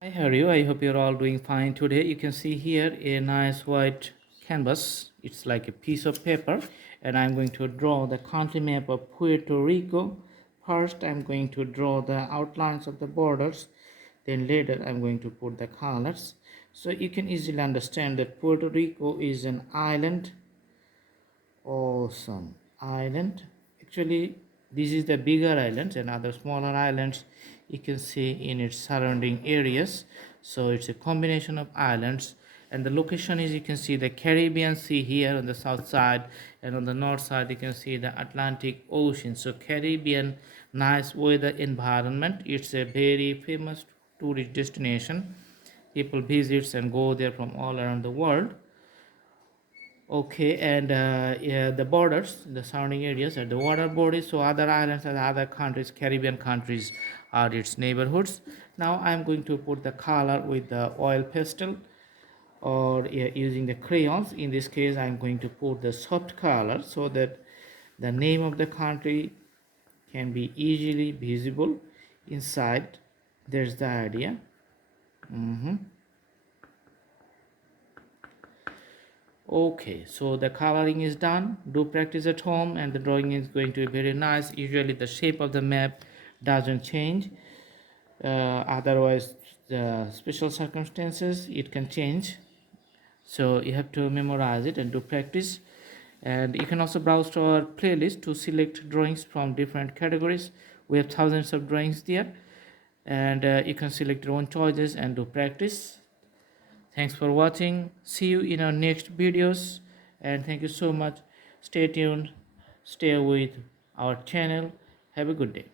Hi, how are you? I hope you're all doing fine today. You can see here a nice white canvas. It's like a piece of paper, and I'm going to draw the country map of Puerto Rico. First, I'm going to draw the outlines of the borders. Then later, I'm going to put the colors. So you can easily understand that Puerto Rico is an island. Awesome island. Actually, this is the bigger islands, and other smaller islands you can see in its surrounding areas. So it's a combination of islands, and the location is, you can see the Caribbean Sea here on the south side, and on the north side you can see the Atlantic Ocean. So Caribbean, nice weather environment. It's a very famous tourist destination. People visits and go there from all around the world. Okay, and yeah, the borders, the surrounding areas are the water bodies. So other islands and other countries, Caribbean countries, are its neighborhoods. Now I'm going to put the color with the oil pastel, or yeah, using the crayons. In this case, I'm going to put the soft color so that the name of the country can be easily visible inside. There's the idea. Okay, so the coloring is done. Do practice at home, and the drawing is going to be very nice. Usually the shape of the map doesn't change. Otherwise, the special circumstances it can change. So you have to memorize it and do practice. And you can also browse to our playlist to select drawings from different categories. We have thousands of drawings there, and you can select your own choices and do practice. Thanks for watching. See you in our next videos, and thank you so much. Stay tuned, stay with our channel. Have a good day.